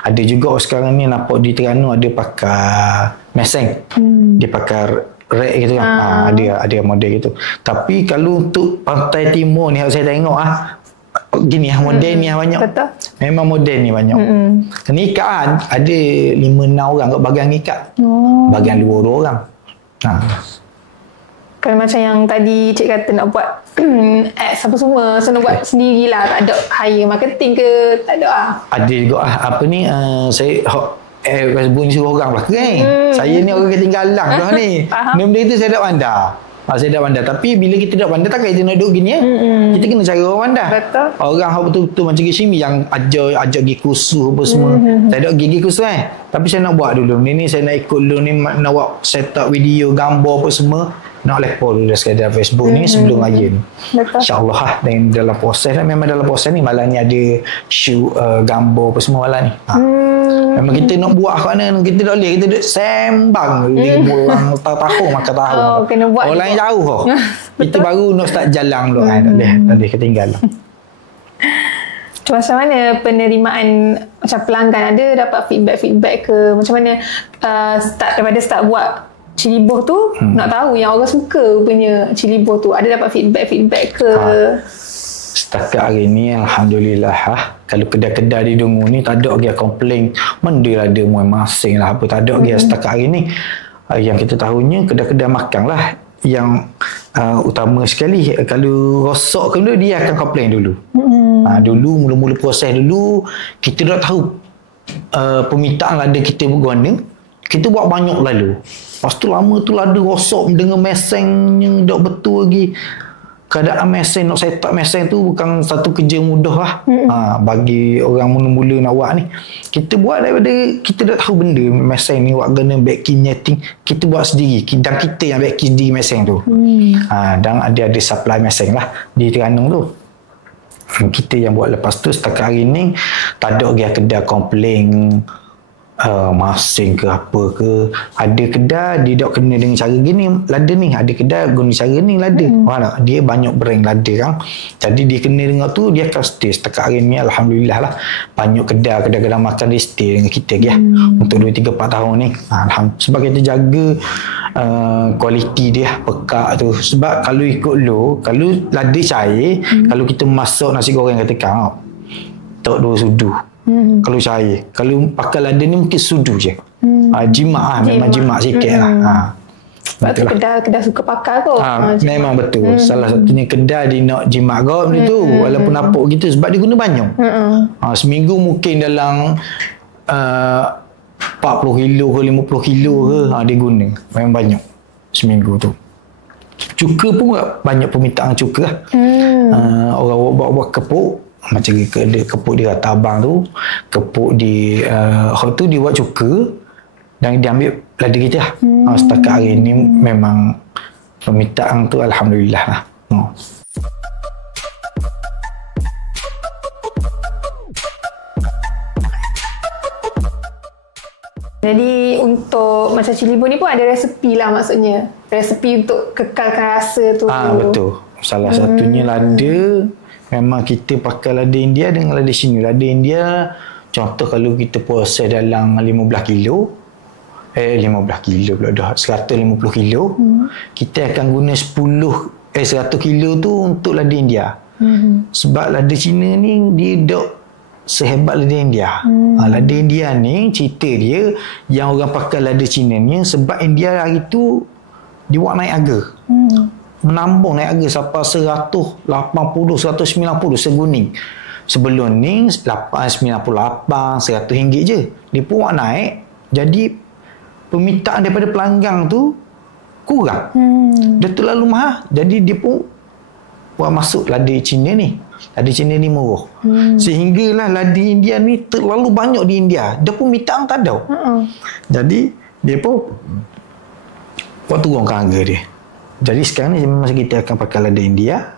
Ada juga sekarang ni nampak di Terengganu ada pakai meseng. Dia pakai rack gitu kan. Ada model gitu. Tapi kalau untuk Pantai Timur ni saya tengok gini model ni banyak. Betul. Memang model ni banyak. Ikat ada 5-6 orang kat bahagian ikat. Bahagian 2 orang. Kalau macam yang tadi Cik kata nak buat ads apa semua, so nak buat sendirilah, tak ada hire marketing ke, tak ada Ada juga apa ni, saya Facebook ni suruh orang lah saya ni orang ketinggalan dah ni. Benda itu saya tak pandai. Saya dah pandai. Tapi bila kita dah pandai, takkan kita nak duduk gini kita kena cari orang pandai. Betul. Orang betul-betul macam Gishimi yang ajak pergi kursus apa semua. Saya tak pergi kursus tapi saya nak buat dulu ni saya nak ikut dulu ni, nak buat set up video, gambar apa semua, nak lepas dulu sekadar Facebook ni sebelum raya ni. InsyaAllah dan dalam proses memang dalam proses ni malam ni ada shoot gambar apa semua malam ni. Memang kita nak buat kat mana, kita tak boleh kita duduk sembang orang tahu makan tahu. Orang lain jauh kita baru nak start jalan dulu tak boleh ketinggalan. Macam mana penerimaan macam pelanggan, ada dapat feedback ke macam mana daripada start buat cili boh tu, nak tahu yang orang suka punya cili boh tu, ada dapat feedback ke? Setakat hari ni Alhamdulillah kalau kedai-kedai di Dungu ni tak ada lagi komplain mana ada muai masing lah apa, tak ada lagi setakat hari ni. Yang kita tahunya kedai-kedai makan lah yang utama sekali. Kalau rosak ke dulu dia akan komplain dulu. Dulu mula-mula proses dulu kita dah tahu permintaan lada kita berguna, kita buat banyak lalu. Lepas tu lama tu lada rosak dengan meseng yang tak betul lagi. Keadaan meseng, nak set up meseng tu bukan satu kerja mudah lah. Bagi orang mula-mula nak buat ni. Kita buat daripada kita dah tahu benda meseng ni buat kena backing netting, kita buat sendiri dan kita yang backing sendiri meseng tu. Dan ada supply meseng lah di Terengganu tu. Kita yang buat. Lepas tu setakat hari ni tak ada lagi kedai komplain masing ke apa ke. Ada kedai dia tak kena dengan cara gini lada ni, ada kedai guna cara ni lada. Dia banyak brand lada kan, jadi dia kena dengan tu dia akan stay. Setakat hari ni Alhamdulillah lah banyak kedai makan dia stay dengan kita untuk 2-3-4 tahun ni. Sebab kita jaga kualiti dia pekak tu. Sebab kalau ikut kalau lada cair, kalau kita masak nasi goreng katakan tak 2 sudu. Kalau cair, kalau pakai lada ni mungkin sudu je. Jimat memang jimat sikit lah. Sebab tu kedai suka pakai kot. Memang betul. Salah satunya kedai dia nak jimat kot benda tu. Walaupun napuk gitu sebab dia guna banyak. Seminggu mungkin dalam 40 kilo ke 50 kilo ke dia guna. Memang banyak seminggu tu. Cuka pun banyak permintaan cuka lah. Orang buat kepuk macam kepuk di kata abang tu, kepuk di tu dia buat cuka dan dia ambil lada kita lah. Setakat hari ni memang permintaan tu alhamdulillah lah. Jadi untuk macam cili bun ni pun ada resepi lah, maksudnya resepi untuk kekalkan rasa tu. Betul. Salah satunya lada, memang kita pakai lada India dengan lada sini. Lada India contoh kalau kita proses dalam 15 kilo 15 kilo pula dah 150 kilo kita akan guna 100 kilo tu untuk lada India. Sebab lada Cina ni dia dok sehebat lada India. Lada India ni cerita dia yang orang pakai lada Cina ni sebab India hari tu dia buat naik harga. Menambung naik harga sampai 180, 190 seguning. Sebelum ni 98, 100 ringgit je. Dia pun buat naik. Jadi permintaan daripada pelanggan tu kurang. Dia terlalu mahal. Jadi dia pun buat masuk lada Cina ni. Lada Cina ni murah. Sehinggalah lada India ni terlalu banyak di India. Dia pun permintaan tak ada. Jadi dia pun buat turunkan harga dia. Jadi sekarang ni masa kita akan pakai lada India,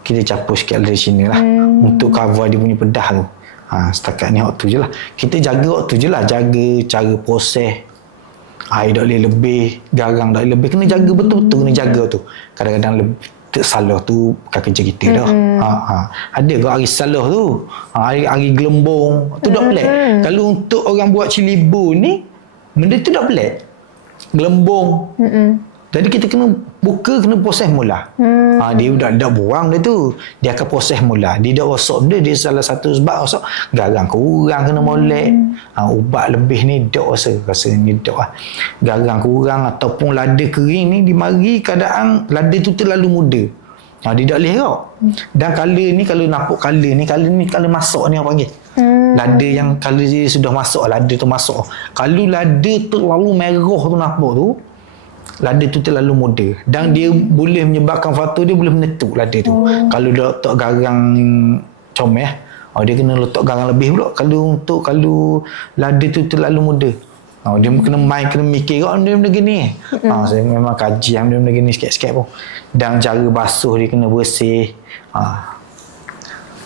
kita capur sikit lada Cina lah untuk cover dia punya pedah tu. Setakat ni waktu je lah. Kita jaga waktu je lah. Jaga cara proses. Air tak boleh lebih, garang tak boleh lebih. Kena jaga betul-betul, kena jaga tu. Kadang-kadang salah tu bukan kerja kita dah. Ada ke hari salah tu, hari gelembung tu dah pelik. Kalau untuk orang buat cili bun ni, benda tu dah pelik. Gelembung. Jadi kita kena kena proses mula. Dia dah buang dia tu. Dia akan proses mula. Dia dah rosak benda. Dia salah satu sebab rosak. Garang kurang kena molek. Ubat lebih ni dak rasa ni dak lah. Garang kurang ataupun lada kering ni dimari keadaan lada tu terlalu muda. Dia tak boleh kau. Dan color ni kalau napuk color ni color masak ni apa panggil. Lada yang color dia sudah masak, lada tu masak. Kalau lada terlalu merah tu napuk tu, lada tu terlalu muda dan dia boleh menyebabkan faktor dia boleh menetuk lada tu. Kalau dia letak garang comel dia kena letak garang lebih pula kalau lada tu terlalu muda. Dia kena mikir benda-benda gini. Saya memang kaji benda-benda gini sikit-sikit pun. Dan cara basuh dia kena bersih.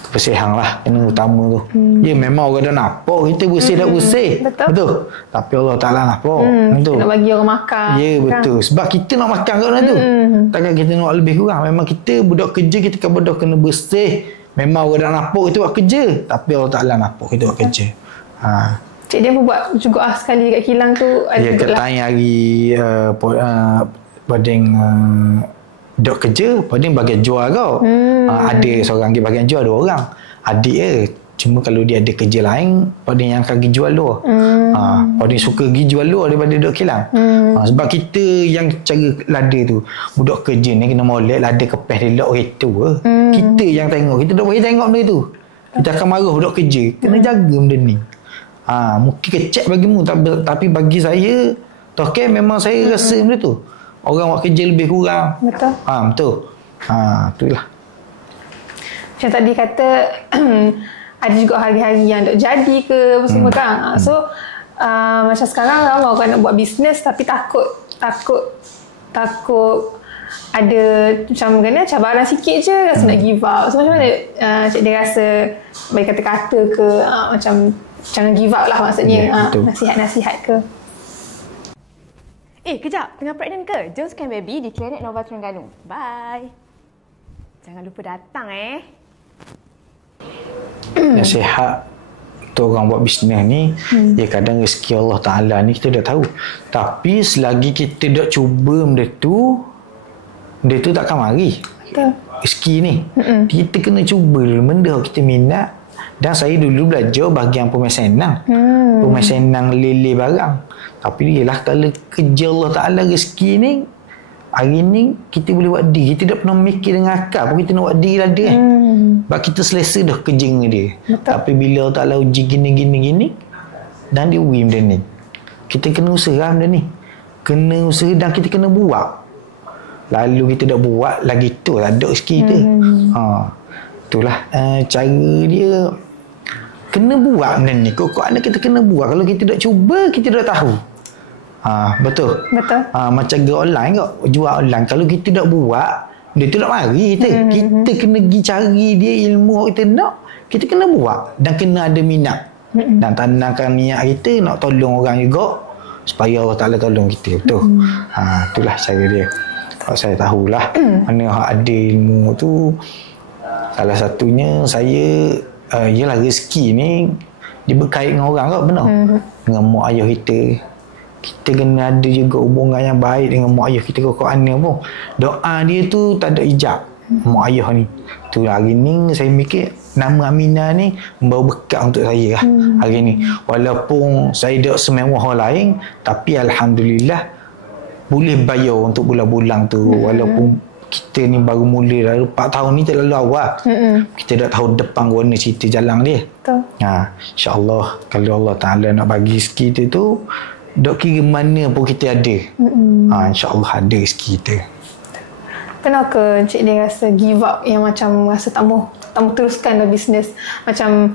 Kebersihan lah kena utama tu. Ya memang orang dah nampak kita bersih tak bersih. Betul. Tapi Allah Ta'ala nampak. Kena bagi orang makan. Ya betul. Sebab kita nak makan kat orang tu. Takkan kita nak lebih kurang. Memang kita budak kerja, kita kan budak kena bersih. Memang orang dah nampak kita buat kerja. Tapi Allah Ta'ala nampak kita buat kerja. Cik dia pun buat juga sekali dekat kilang tu. Ya ketanya hari bading dok kerja, padahal bagian jual kau. Ada seorang lagi bagian jual, 2 orang. Adik je. Cuma kalau dia ada kerja lain, padahal yang akan pergi jual luar. Padahal suka pergi jual luar daripada dok kilang. Sebab kita yang cara lada tu, budak kerja ni kena molek lada kepes dia lok itu. Kita yang tengok, kita tak boleh tengok benda tu. Kita akan marah budak kerja. Kena jaga benda ni. Mungkin kecek bagimu, tapi bagi saya, token memang saya rasa benda tu. Orang buat kerja lebih kurang. Betul. Betul. Itulah. Macam tadi kata ada juga hari-hari yang tak jadi ke apa semua kan. So macam sekarang ramai orang nak buat bisnes tapi takut ada macam kena cabaran sikit je rasa nak give up. So macam mana cik dia rasa bagi kata-kata ke macam jangan give up lah maksudnya. Nasihat-nasihat ke? Kejap. Tengah pregnant ke? Jom scan baby di Klinik Nova Terengganu. Bye. Jangan lupa datang Nasihat untuk orang buat bisnes ni, ya kadang rezeki Allah Ta'ala ni kita dah tahu. Tapi selagi kita dah cuba benda tu takkan mari. Rezeki ni. Kita kena cuba dulu benda kita minat. Dan saya dulu belajar bahagian pemasenang. Pemasenang lele barang. Tapi ialah kalau kerja Allah Ta'ala rezeki ni, Hari ni kita boleh buat deal. Kita tak pernah mikir dengan akal pun kita nak buat deal ada kan. Sebab kita selesa dah kerja dengan dia. Betul. Tapi bila Allah Ta'ala uji gini dan dia uji benda ni, kita kena usaha benda ni. Kena usaha dan kita kena buat. Lalu kita dah buat lagi tu tak ada rezeki kita. Itulah cara dia. Kena buat benda ni. Kok-koknya kita kena buat. Kalau kita tak cuba, kita tak tahu. Betul. Macam gerak online kok, jual online. Kalau kita tak buat, dia tu tak mari kita. Kita kena pergi cari dia ilmu kita nak. Kita kena buat dan kena ada minat. Dan tanamkan niat kita nak tolong orang juga supaya Allah Ta'ala tolong kita. Betul. Itulah cara dia. Kalau saya tahulah mana hak ada ilmu tu. Salah satunya saya ialah rezeki ni dia berkait dengan orang kok, benar. Dengan mak ayah kita. Kita kena ada juga hubungan yang baik dengan mak ayah kita. Kok ana pun doa dia tu tak ada ijab. Mak ayah ni tu hari ni saya mikir nama Aminah ni membawa berkat untuk saya lah hari ni. Walaupun saya tak semewah orang lain, tapi alhamdulillah boleh bayar untuk bulan-bulan tu. Walaupun kita ni baru mula dah 4 tahun ni terlalu awal. Kita dah tahu depan warna cerita jalan dia. Betul. InsyaAllah kalau Allah Ta'ala nak bagi rezeki tu dok kira mana pun kita ada. InsyaAllah ada rezeki kita. Pernah ke Cik Din rasa give up, yang macam rasa tak mau teruskan dalam bisnes? Macam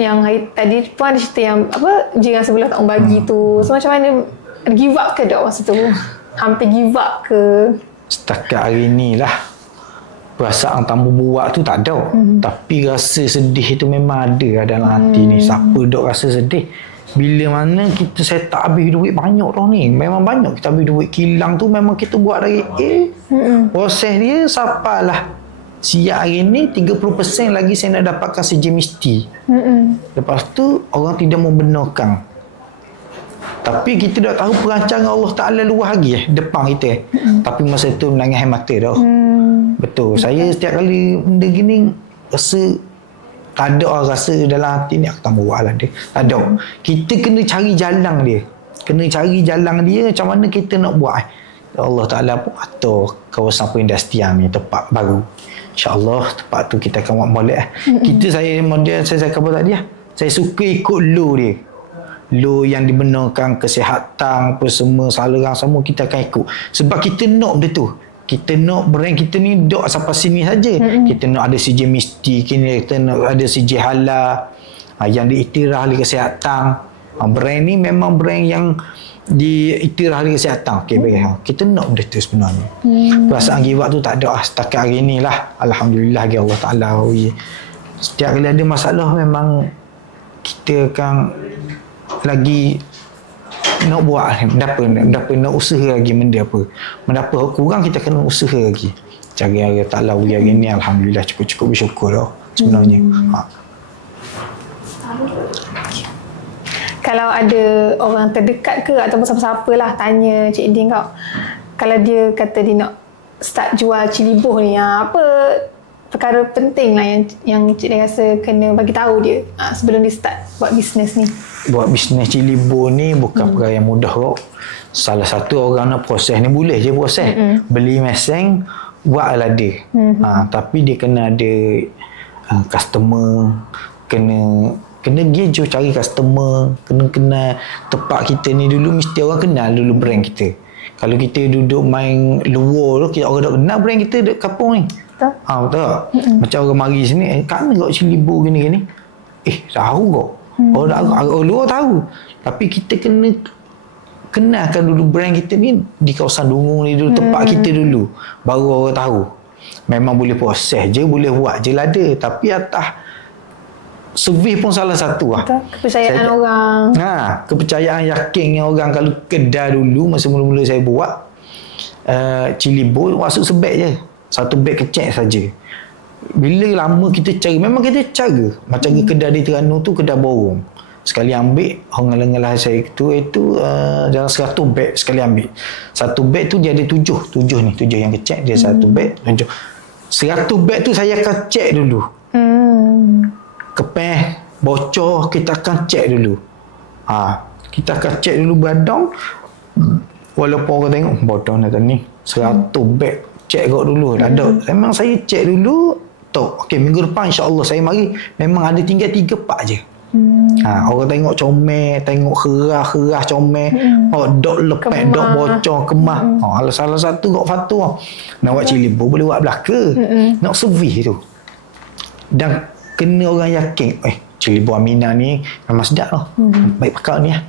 yang hari tadi pun ada cerita yang jiran sebelah tak mau bagi tu. So macam mana, give up ke tak masa tu? Hampir give up ke? Setakat hari ni lah perasaan tak mau buat tu tak ada. Tapi rasa sedih tu memang ada dalam hati ni. Siapa dok rasa sedih? Bila mana kita set up habis duit banyak dah ni. Memang banyak kita habis duit kilang tu. Memang kita buat dari proses dia sampailah siap hari ni 30% lagi saya nak dapatkan sejemisti. Lepas tu orang tidak membenarkan. Tapi kita dah tahu perancangan Allah Ta'ala luar lagi depan kita. Tapi masa tu menangis air mata dah. Betul. Saya setiap kali benda gini rasa tak ada rasa dalam hati ni aku tak mau buat lah dia. Tak ada. Kita kena cari jalan dia. Kena cari jalan dia macam mana kita nak buat. Allah Ta'ala pun atur kawasan perindustrian ni tempat baru. InsyaAllah tempat tu kita akan buat molek. Saya model saya cakap tadi lah. Saya suka ikut law dia. Law yang dibenarkan kesihatan apa semua saluran semua kita akan ikut. Sebab kita nak benda tu. Kita nak brand kita ni dok sampai sini saja. Kita nak ada CJ Misti, kita nak ada CJ Halal yang diiktiraf oleh kesihatan. Brand ni memang brand yang diiktiraf oleh kesihatan. Kita nak benda tu sebenarnya. Perasaan give up tu tak ada setakat hari ni lah. Alhamdulillah ya Allah Ta'ala. Setiap kali ada masalah memang kita akan lagi nak buat nak usaha lagi benda apa. Benda kurang kita kena usaha lagi. Cari Allah Ta'ala hari ni alhamdulillah cukup bersyukur dah sebenarnya. Kalau ada orang terdekat ke ataupun siapa-siapa lah tanya Cik Din kau, kalau dia kata dia nak start jual ciliboh ni, apa perkara penting lah yang Cik Din rasa kena bagi tahu dia sebelum dia start buat bisnes ni? Buat bisnes ciliboh ni bukan perkara yang mudah kok. Salah satu orang nak proses ni boleh je proses. Beli mesin buatlah dia. Tapi dia kena ada customer, kena pergi cari customer, kena tempat kita ni dulu mesti orang kenal dulu brand kita. Kalau kita duduk main luar tu, orang tak kenal brand kita dekat kampung ni. Betul. Macam orang mari sini, kat mana kau ciliboh gini-gini? Tahu kok. Orang luar tahu. Tapi kita kena kenalkan dulu brand kita ni di kawasan Dungung ni dulu, tempat kita dulu. Baru orang tahu. Memang boleh proses je, boleh buat je lah ada. Tapi atas servis pun salah satu lah. Kepercayaan orang. Kepercayaan yakinnya orang. Kalau kedai dulu masa mula-mula saya buat ciliboh masuk sebeg je. Satu beg kecil saja. Bila lama kita cari, memang kita cara macam kedai di Terengganu tu kedai borong. Sekali ambil orang ngalah saya tu dalam 100 beg sekali ambil. Satu beg tu dia ada 7 yang kecil dia satu beg 7. 100 beg tu saya akan cek dulu. Kepeh bocor kita akan cek dulu. Kita akan cek dulu badang. walaupun orang tengok bodoh nak ni 100 beg cek kau dulu tak ada. Memang saya cek dulu tok. Okey, minggu depan insya-Allah saya mari. Memang ada tinggal 3-4 je. Orang tengok comel, tengok kerah comel, dok lepek, dok bocor, kemah. Salah satu kok fatwa. Nak buat cilibo boleh buat belaka. Nak servis tu. Dan kena orang yakin, cilibo Aminah ni memang sedap lah. Baik pakar ni lah.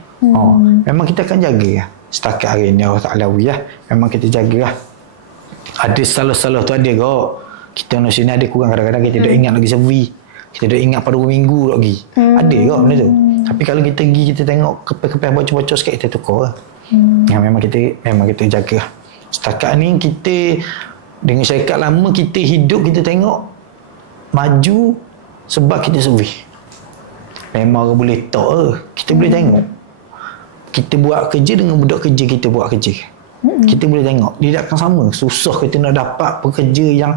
Memang kita akan jaga lah. Setakat hari ni Allah Ta'ala lah. Memang kita jaga lah. Ada salah-salah tu ada kok. Kita di sini ada kurang kadang-kadang kita tak ingat lagi servis. Kita dah ingat pada 2 minggu lagi. Ada ke benda tu? Tapi kalau kita pergi, kita tengok kepeh-kepeh bocor-bocor sikit, kita tukar lah. Memang kita jaga. Setakat ni kita dengan syarikat lama, kita hidup, kita tengok maju sebab kita servis. Memang orang boleh tahu kita boleh tengok. Kita buat kerja dengan budak kerja kita buat kerja. Kita boleh tengok. Dia takkan sama. Susah kita nak dapat pekerja yang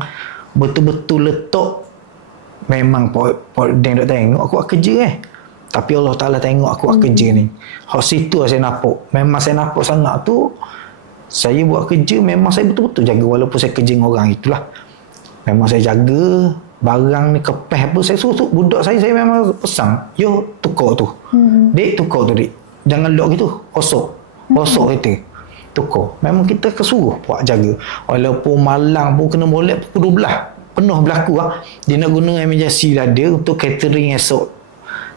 betul-betul letak. Memang dia dok tengok aku buat kerja tapi Allah Ta'ala tengok aku buat kerja ni. Hak situ saya nampak. Memang saya nampak sangat tu saya buat kerja, memang saya betul-betul jaga walaupun saya kerja dengan orang itulah. Memang saya jaga barang ni kepeh apa, saya suruh budak saya memang pesan, yo tukar tu. Dek tukar tu dek. Jangan lock gitu, kosok kita. Tukar. Memang kita kesuruh buat jaga. Walaupun malang pun kena molek pukul 12. Penuh berlaku lah. Dia nak guna emergency lada untuk catering esok.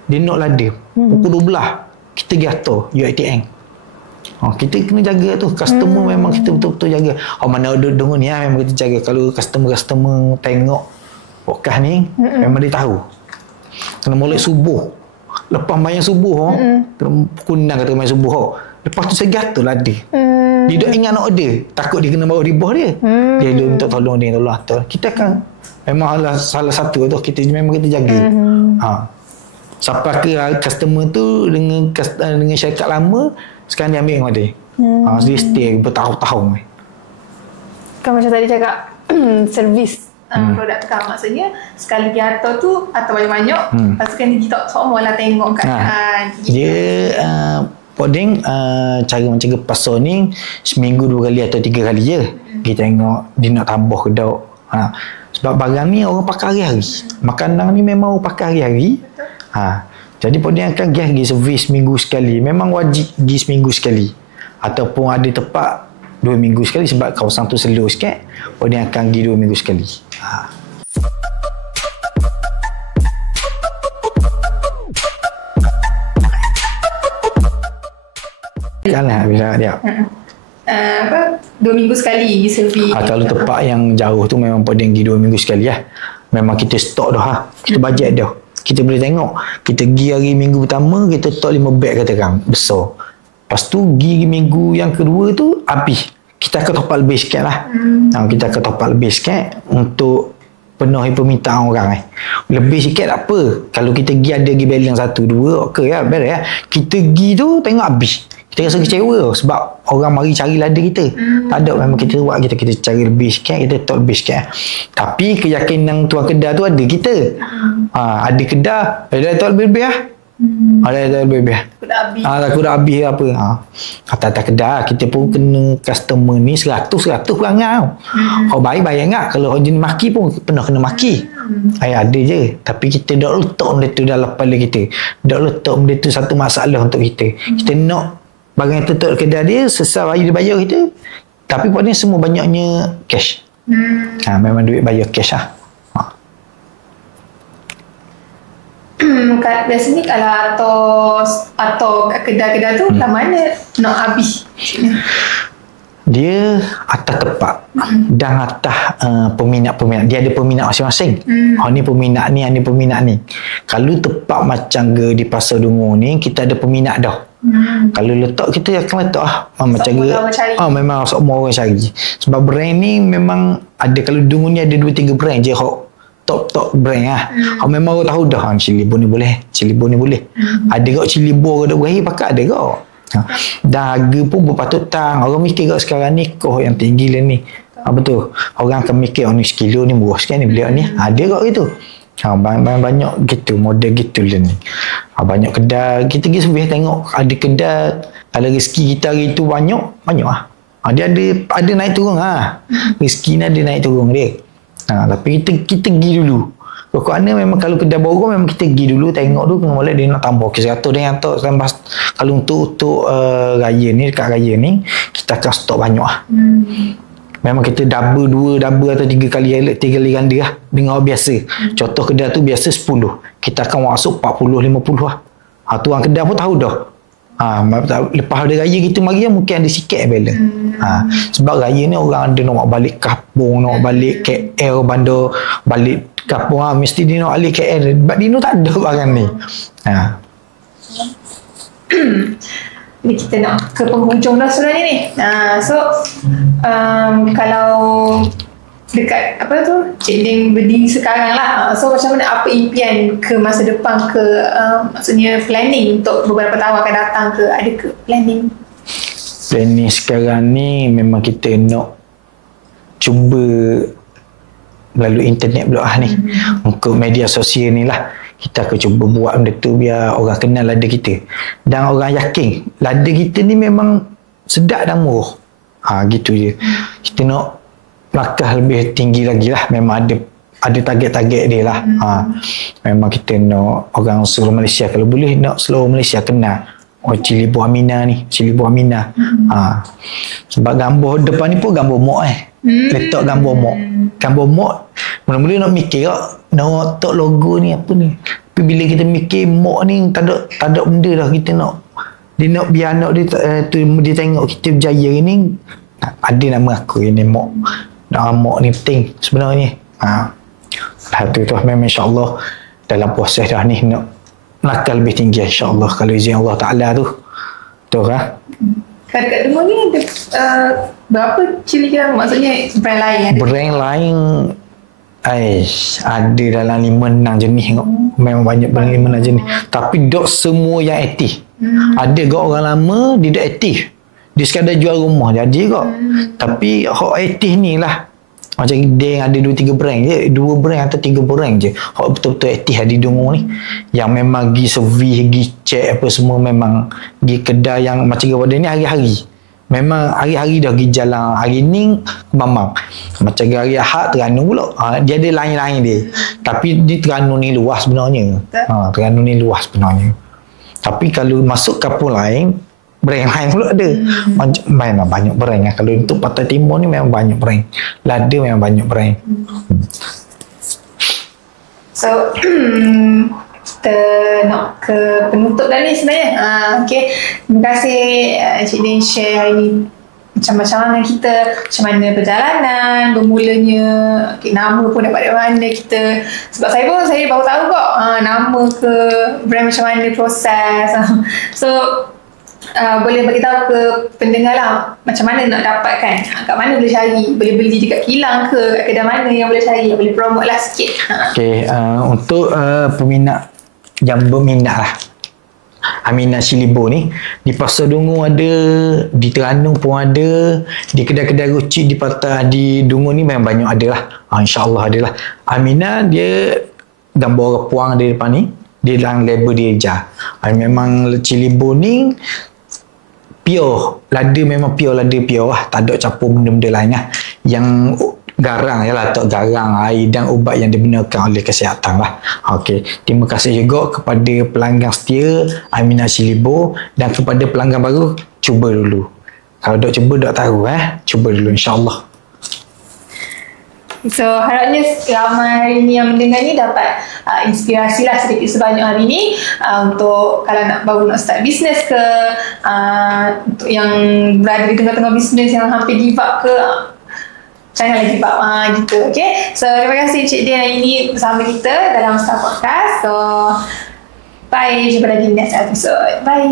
Dia nak lada. Pukul 12. Kita gatal UiTM. Kita kena jaga tu. Customer memang kita betul-betul jaga. Mana ada dengar ni memang kita jaga. Kalau customer tengok podcast ni, memang dia tahu. Kena molek subuh. Lepas main subuh, kena pukul 6 kata main subuh. Lepas tu saya gatal lada. Dia tak ingat nak order. Takut dia kena bawa di bawah dia. Dia minta tolong dia, tolong atur. Kita kan memang salah satu tu kita memang kita jaga. Sampai ke customer tu dengan syarikat lama sekarang dia ambil dengan dia. Dia stay bertahun-tahun. Kan macam tadi cakap servis produk tu kan, maksudnya sekali dia atur tu atau banyak-banyak pastikan dia tak semua lah tengok keadaan. Dia coding cara macam pasar ni seminggu 2 kali atau 3 kali je. Kita tengok dia nak tambah ke tak. Sebab barang ni orang pakai hari-hari. Makanan ni memang orang pakai hari-hari. Jadi dia akan pergi servis seminggu sekali. Memang wajib pergi seminggu sekali. Ataupun ada tempat 2 minggu sekali sebab kawasan tu slow sikit. Dia akan pergi 2 minggu sekali. Janganlah bisa dia. 2 minggu sekali pergi servis. Kalau tempat yang jauh tu memang pada pergi 2 minggu sekali lah. Memang kita stok dah. Kita bajet dah. Kita boleh tengok. Kita pergi hari minggu pertama, kita stok 5 beg katakan besar. Lepas tu pergi minggu yang kedua tu habis. Kita akan top up lebih sikit lah. Kita akan top up lebih sikit untuk penuhi permintaan orang. Lebih sikit tak apa. Kalau kita pergi ada pergi balance 1-2, okey lah, beres lah. Kita pergi tu tengok habis. Kita rasa kecewa sebab orang mari cari lada kita. Tak ada, memang kita buat kita cari lebih sikit, kita top lebih sikit. Tapi keyakinan tuan kedai tu ada kita. Ada kedai, ada top lebih-lebih lah. Ada lebih-lebih. Takut dah habis apa. Atas kedai kita pun kena customer ni 100 perangai tau. Kalau baik bayar kalau orang jenis maki pun pernah kena maki. Ada je. Tapi kita tak letak benda tu dalam kepala kita. Tak letak benda tu satu masalah untuk kita. Kita nak barang yang tutup kedai dia sesuai dia bayar kita. Tapi pada ni semua banyaknya cash. Memang duit bayar cash lah. Biasanya kalau atau kedai-kedai tu mana nak habis? Dia atas tempat dan atas peminat-peminat. Dia ada peminat masing-masing. Ni peminat ni, ni peminat ni. Kalau tempat macam di Pasar Dungu ni, kita ada peminat dah. Kalau letak, kita akan letak macam memang semua orang cari. Sebab brand ni memang ada. Kalau Dungu ni ada 2-3 brand je top brand lah. Memang orang tahu dah Cilibo ni boleh, Cilibo ni boleh. Ada kat Cilibo ke berakhir pakai ada kat. Dan harga pun berpatutan. Orang mikir kat sekarang ni koh yang tinggi lah ni. Betul. Orang akan mikir ni sekilo ni murah sikit ni beli ni. Ada kat gitu. Banyak gitu, model gitu lah ni. Banyak kedai. Kita pergi survey tengok ada kedai, kalau rezeki kita hari tu banyak lah. Dia ada naik turun lah. Rezeki ni ada naik turun dia. Tapi kita pergi dulu. Pokoknya memang kalau kedai baru memang kita pergi dulu, tengok dulu kena boleh dia nak tambah. Okay, 100 dia hantar. Kalau untuk raya ni, dekat raya ni, kita akan stok banyak lah. Memang kita double atau 3 kali ganda lah dengan orang biasa. Contoh kedai tu biasa 10. Kita akan masuk 40-50 lah. Tu orang kedai pun tahu dah. Lepas ada raya kita mari mungkin ada sikit balance. Sebab raya ni orang ada nak balik kampung, nak balik KL, bandar balik kampung, mesti dia nak balik KL. Sebab dia tak ada barang ni. Ni kita nak ke penghujung dah sebenarnya ni. Kalau dekat Cik Ding berdiri sekarang lah. So macam mana, apa impian ke masa depan ke, maksudnya planning untuk beberapa tahun akan datang ke, ada ke planning? Planning sekarang ni memang kita nak cuba melalui internet pula ni. Untuk media sosial ni lah. Kita akan cuba buat benda tu biar orang kenal lada kita. Dan orang yakin lada kita ni memang sedap dan murah. Gitu je. Kita nak melangkah lebih tinggi lagi lah. Memang ada target-target dia lah. Memang kita nak orang seluruh Malaysia, kalau boleh nak seluruh Malaysia kenal Cili Buah Mina ni, Cili Buah Mina. Sebab gambar depan ni pun gambar mok letak gambar mok. Gambar mok mula-mula nak mikir nak letak logo ni apa ni. Tapi bila kita mikir mok ni tak ada benda dah. Kita nak biar anak dia tengok kita berjaya ni, ada nama aku ini mok. Nama mok ni penting sebenarnya. Tu memang insya-Allah dalam proses dah ni nak melangkah lebih tinggi insya-Allah kalau izin Allah Taala tu. Betul kan? Kalau kat rumah ni ada berapa cili kita, maksudnya brand lain ada? Brand lain ada dalam 5-6 jenis kot. Memang banyak brand 5-6 jenis. Tapi dok semua yang aktif. Ada kot orang lama dia dok aktif. Dia sekadar jual rumah jadi kot. Tapi hak aktif ni lah. Macam dia ada 2-3 brand je, 2 brand atau 3 brand je. Hak betul-betul aktif di Dungu ni. Yang memang pergi servis, pergi cek apa semua, memang pergi kedai yang macam kepada ni hari-hari. Memang hari-hari dah pergi jalan. Hari ni Bambang. Macam hari Ahad Terengganu pula. Dia ada lain-lain dia. Tapi di Terengganu ni luas sebenarnya. Terengganu ni luas sebenarnya. Tapi kalau masuk kampung lain, brand lain pula ada. Memang banyak brand. Kalau untuk Pantai Timur ni memang banyak brand. Lada memang banyak brand. So, kita nak ke penutup dah ni sebenarnya. Okay. Terima kasih Cik Ding share hari ni macam-macam dengan kita, macam mana perjalanan, bermulanya, nama pun dapat dari mana kita. Sebab saya baru tahu kok nama ke brand macam mana proses. So, boleh bagi tahu ke pendengar lah macam mana nak dapatkan, kat mana boleh cari, boleh beli dekat kilang ke, kat kedai mana yang boleh cari, boleh promote lah sikit. Okay, untuk peminat yang berminat lah Aminah Cilibo ni, di Pasar Dungu ada, di Terengganu pun ada, di kedai-kedai rucik di Patah di Dungu ni memang banyak ada lah. InsyaAllah ada lah. Aminah dia gambar puang di depan ni, dia dalam label dia je. Memang Cilibo ni pure, lada memang pure lada pure lah, tak ada campur benda-benda lain lah. Yang garang ya lah, tak garang, air dan ubat yang digunakan oleh kesihatan lah. Okey, terima kasih juga kepada pelanggan setia Aminah Cilibo, dan kepada pelanggan baru, cuba dulu. Kalau dok cuba dok tahu cuba dulu insya-Allah. So harapnya ramai hari ni yang mendengar ni dapat inspirasi lah sedikit sebanyak hari ni, untuk kalau baru nak start bisnes ke, untuk yang berada di tengah-tengah bisnes yang hampir give up ke, janganlah give up gitu. Okay, so terima kasih Cik Ding hari ni bersama kita dalam Star Podcast. So bye, jumpa lagi next episode. Bye.